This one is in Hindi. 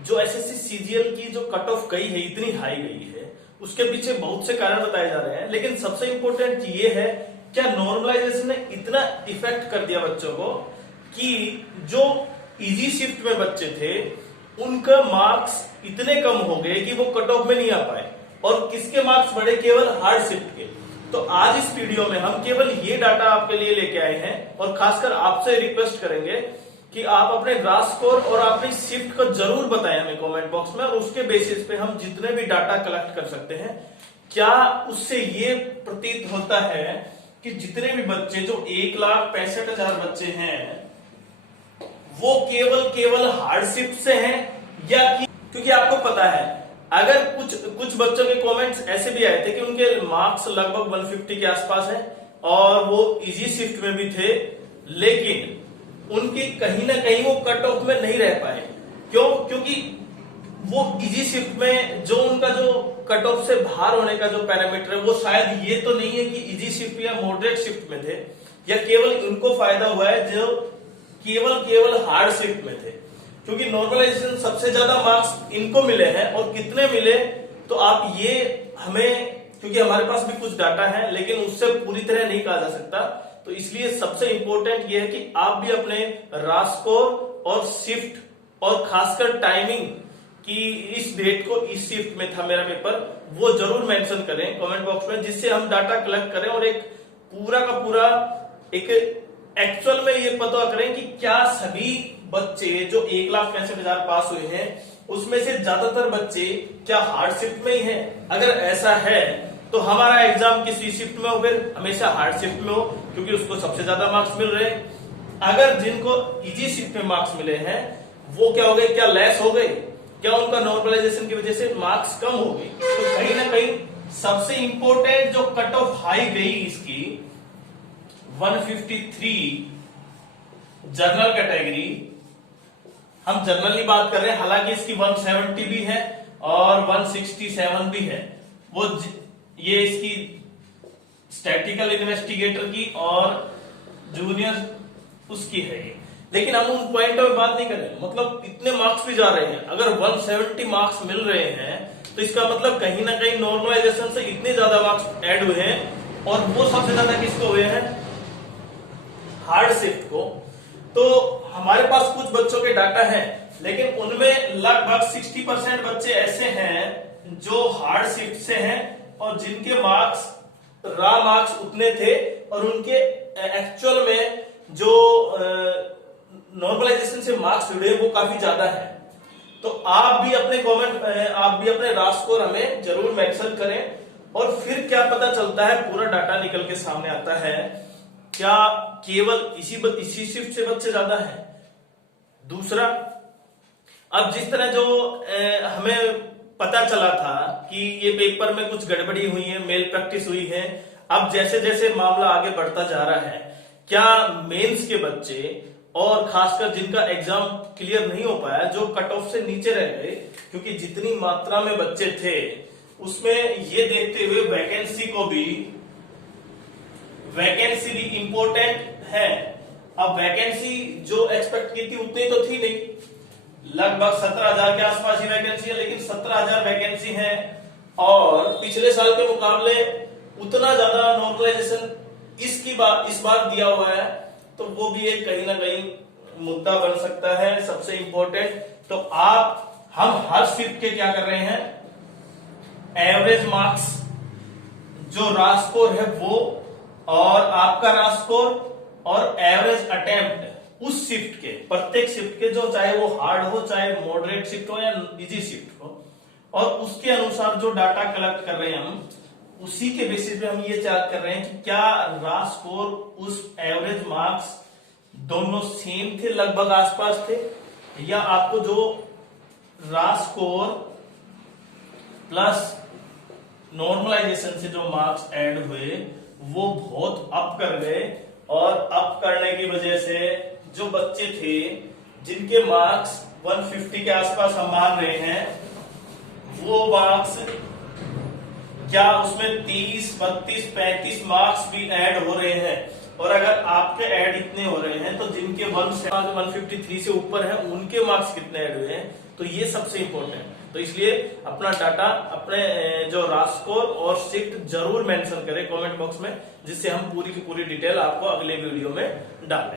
जो एसएससी सीजीएल की जो कट ऑफ गई है, इतनी हाई गई है, उसके पीछे बहुत से कारण बताए जा रहे हैं। लेकिन सबसे इंपॉर्टेंट ये है, क्या नॉर्मलाइजेशन ने इतना इफेक्ट कर दिया बच्चों को कि जो इजी शिफ्ट में बच्चे थे उनका मार्क्स इतने कम हो गए कि वो कट ऑफ में नहीं आ पाए, और किसके मार्क्स बढ़े? केवल हार्ड शिफ्ट के। तो आज इस वीडियो में हम केवल ये डाटा आपके लिए लेके आए हैं, और खासकर आपसे रिक्वेस्ट करेंगे कि आप अपने ग्रास स्कोर और अपनी शिफ्ट को जरूर बताएं हमें कमेंट बॉक्स में, और उसके बेसिस पे हम जितने भी डाटा कलेक्ट कर सकते हैं, क्या उससे ये प्रतीत होता है कि जितने भी बच्चे, जो 1,65,000 बच्चे हैं, वो केवल हार्ड शिफ्ट से हैं, या क्योंकि आपको पता है अगर कुछ बच्चों के कमेंट्स ऐसे भी आए थे कि उनके मार्क्स लगभग 150 के आसपास है और वो इजी शिफ्ट में भी थे, लेकिन उनकी कहीं ना कहीं वो कट ऑफ में नहीं रह पाए। क्यों? क्योंकि वो इजी शिफ्ट में जो उनका जो कट ऑफ से बाहर होने का जो पैरामीटर है, वो शायद ये तो नहीं है कि इजी शिफ्ट या मॉडरेट शिफ्ट में थे, या केवल इनको फायदा हुआ है जो केवल हार्ड शिफ्ट में थे। क्योंकि नॉर्मलाइजेशन सबसे ज्यादा मार्क्स इनको मिले हैं, और कितने मिले तो आप ये हमें, क्योंकि हमारे पास भी कुछ डाटा है लेकिन उससे पूरी तरह नहीं कहा जा सकता, तो इसलिए सबसे इंपॉर्टेंट ये है कि आप भी अपने रास स्कोर और शिफ्ट और खासकर टाइमिंग कि इस डेट को इस शिफ्ट में था मेरा पेपर, वो जरूर मेंशन करें कमेंट बॉक्स में, जिससे हम डाटा कलेक्ट करें और एक पूरा का पूरा एक एक्चुअल में ये पता करें कि क्या सभी बच्चे जो 1,65,000 पास हुए हैं उसमें से ज्यादातर बच्चे क्या हार्ड शिफ्ट में ही हैं। अगर ऐसा है तो हमारा एग्जाम किसी शिफ्ट में हो, फिर हमेशा हार्ड शिफ्ट में हो, क्योंकि उसको सबसे ज्यादा मार्क्स मिल रहे हैं। अगर जिनको इजी शिफ्ट में मार्क्स मिले हैं वो क्या हो गए? क्या लेस हो गए? क्या उनका नॉर्मलाइजेशन की वजह से मार्क्स कम हो गए? तो कहीं ना कहीं सबसे इंपॉर्टेंट जो कट ऑफ हाई गई इसकी 153 जर्नल कैटेगरी, हम जनरल की बात कर रहे हैं, हालांकि इसकी 170 भी है और 167 भी है, वो ये इसकी स्टैटिकल इन्वेस्टिगेटर की और जूनियर उसकी है ये। लेकिन हम उन पॉइंटों में बात नहीं कर रहे, मतलब इतने मार्क्स भी जा रहे हैं। अगर 170 मार्क्स मिल रहे हैं तो इसका मतलब कहीं ना कहीं नॉर्मलाइजेशन से इतने ज्यादा मार्क्स ऐड हुए हैं, और वो सबसे ज्यादा किसको हुए हैं? हार्ड शिफ्ट को। तो हमारे पास कुछ बच्चों के डाटा है, लेकिन उनमें लगभग 60% बच्चे ऐसे हैं जो हार्ड शिफ्ट से हैं और जिनके मार्क्स रॉ मार्क्स उतने थे, और उनके एक्चुअल में जो नॉर्मलाइजेशन से मार्क्स जुड़े वो काफी ज्यादा है। तो आप भी अपने कमेंट, आप भी अपने रॉ स्कोर हमें जरूर मेंशन करें, और फिर क्या पता चलता है, पूरा डाटा निकल के सामने आता है, क्या केवल इसी शिफ्ट से बच्चे ज्यादा हैं? दूसरा, अब जिस तरह जो हमें पता चला था कि ये पेपर में कुछ गड़बड़ी हुई है, मेल प्रैक्टिस हुई है, अब जैसे जैसे मामला आगे बढ़ता जा रहा है, क्या मेंस के बच्चे और खासकर जिनका एग्जाम क्लियर नहीं हो पाया, जो कट ऑफ से नीचे रह गए, क्योंकि जितनी मात्रा में बच्चे थे उसमें ये देखते हुए वैकेंसी भी इंपॉर्टेंट है। अब वैकेंसी जो एक्सपेक्ट की थी उतनी तो थी नहीं, लगभग 17,000 के आसपास ही वैकेंसी है, लेकिन 17,000 वैकेंसी है और पिछले साल के मुकाबले उतना ज्यादा नॉर्मलाइजेशन इस बार दिया हुआ है, तो वो भी एक कहीं ना कहीं मुद्दा बन सकता है सबसे इंपॉर्टेंट। तो हम हर शिफ्ट के क्या कर रहे हैं? एवरेज मार्क्स जो रॉ स्कोर है वो, और आपका रॉ स्कोर और एवरेज अटेम्प्ट उस शिफ्ट के, प्रत्येक शिफ्ट के, जो चाहे वो हार्ड हो, चाहे मॉडरेट शिफ्ट हो या इजी शिफ्ट हो, और उसके अनुसार जो डाटा कलेक्ट कर रहे हैं हम, उसी के बेसिस पे हम ये चेक कर रहे हैं कि क्या रॉ स्कोर उस एवरेज मार्क्स दोनों सेम थे, लगभग आसपास थे, या आपको जो रॉ स्कोर प्लस नॉर्मलाइजेशन से जो मार्क्स ऐड हुए वो बहुत अप कर गए, और अप करने की वजह से जो बच्चे थे जिनके मार्क्स 150 के आसपास हम मान रहे हैं, वो मार्क्स क्या उसमें 30, 32, 35 मार्क्स भी ऐड हो रहे हैं। और अगर आपके ऐड इतने हो रहे हैं तो जिनके 153 से ऊपर है उनके मार्क्स कितने ऐड हुए हैं? तो ये सबसे इंपॉर्टेंट। तो इसलिए अपना डाटा, अपने जो रास्ट स्कोर और शिफ्ट जरूर मेंशन करें कमेंट बॉक्स में, जिससे हम पूरी की पूरी डिटेल आपको अगले वीडियो में डालें।